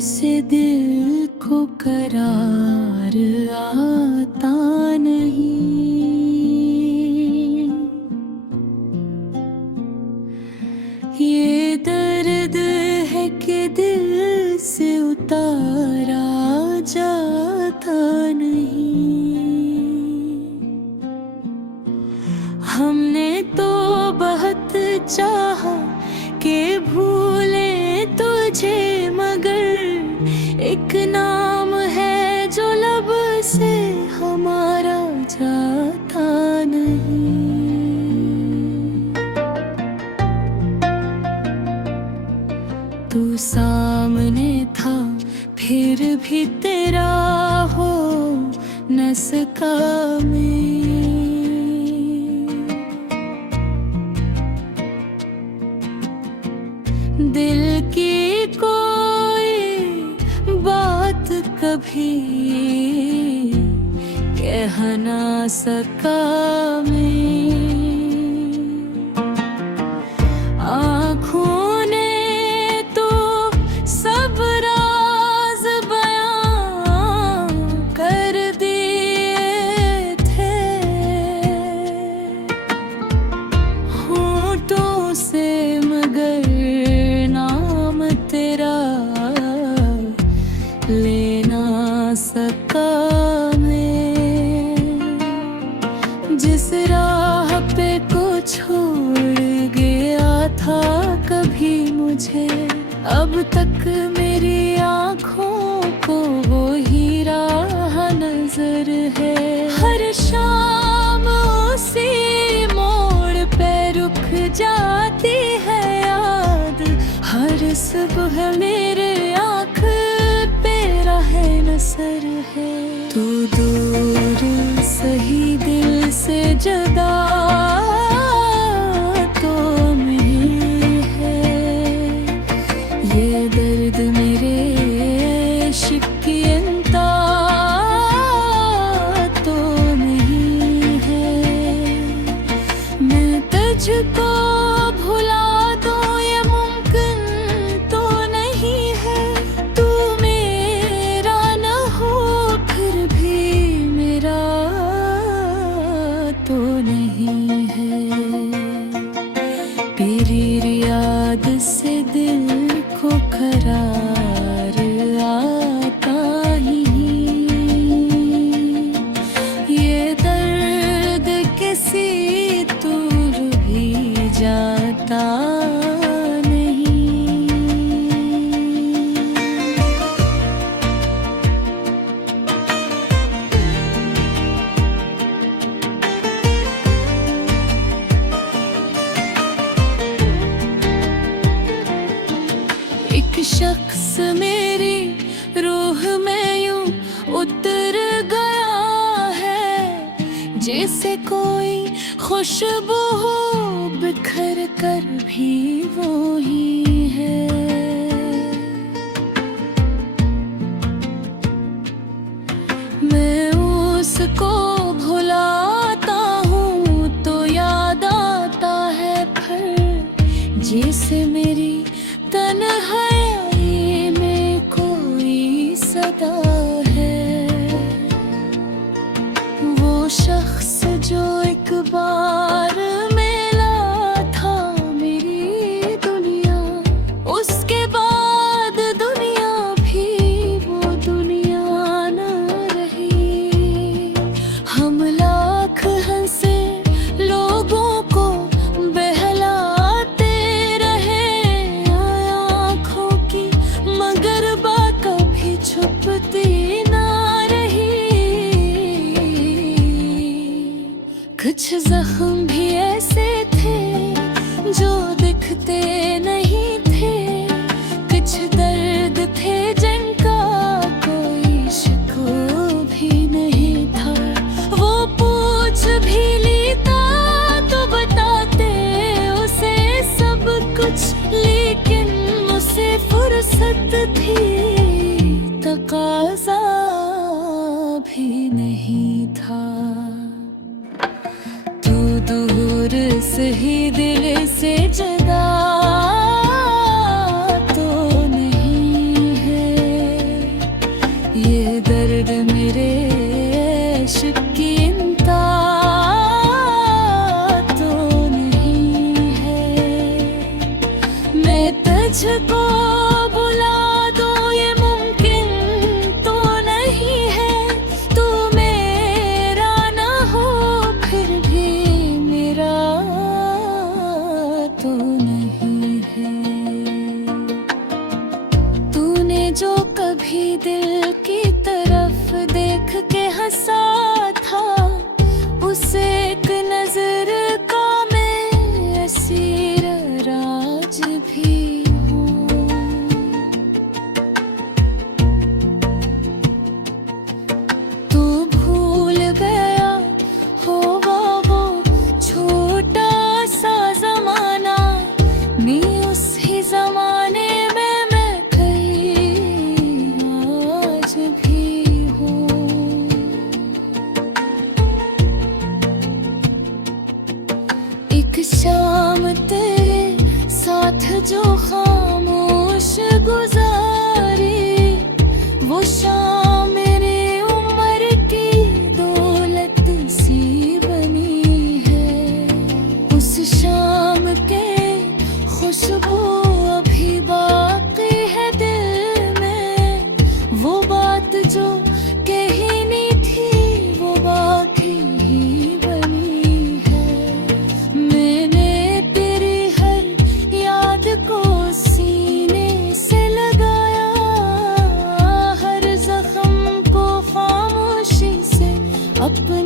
से दिल को करार आता नहीं। ये दर्द है कि दिल से उतारा जाता नहीं। हमने तो बहुत चाहा कि भूले तुझे, मगर एक नाम है जो लब से हमारा जाता नहीं। तू सामने था फिर भी तेरा हो न सका मैं। दिल की कोई बात कभी कह ना सका मैं। आँखों ने तो सब राज बयां कर दिए थे, होठों से मगर तेरा ले ना सका मैं। जिस राह पे को छोड़ गया था कभी मुझे, अब तक मेरी आँखों को वो ही राह नजर है। हर शाम उसी मोड़ पे रुक जाती है याद, हर सुबह मेरे आँख पे रहे नजर है। तू दूर सही दिल से जुदा तो नहीं है। ये दर्द मेरे इश्क की इंता तो नहीं है। मैं तुझको भुला दूं ये मुमकिन तो नहीं है। तू मेरा न हो फिर भी मेरा तो नहीं है। तेरी याद से दिल को करार आता ही नहीं। ये दर्द किसी दूर भी जाता नहीं। एक शख्स मेरी रूह में यूं उतर गया है, जैसे कोई खुशबू हो बिखर कर भी वो ही है। मैं उसको भुलाता हूँ तो याद आता है फिर, जैसे मेरी तन्हाई में कोई सदा है। वो शख्स जो एक बार मिला था मेरी दुनिया, उसके बाद दुनिया भी वो दुनिया न रही। हम लाख हंसे लोगों को बहलाते रहे आँखों की, मगर बात कभी छुपती ना रही। कुछ जख्म भी ऐसे थे जो दिखते नहीं थे, कुछ दर्द थे जिनका कोई शिकवा भी नहीं था। वो पूछ भी लेता तो बताते उसे सब कुछ, लेकिन मुझसे फुर्सत थी तकाज़ा भी नहीं था। तू दूर सही दिल से जुदा तो नहीं है। कभी दिल की तरफ देख के हंसा था, उसे एक नजर का मैं असीर राज भी हूँ। तू भूल गया होगा वो छोटा सा जमाना, मैं उसी जमाने में मैं कहीं आज भी हूँ। एक शाम तेरे साथ जो खामोश गुजारी, वो शाम मेरी उम्र की दौलत सी बनी है। उस शाम के खुशबू अभी बाकी है दिल में, वो बात जो कहनी थी वो बाकी ही बनी है। मैंने तेरी हर याद को सीने से लगाया, हर जख्म को खामोशी से अपना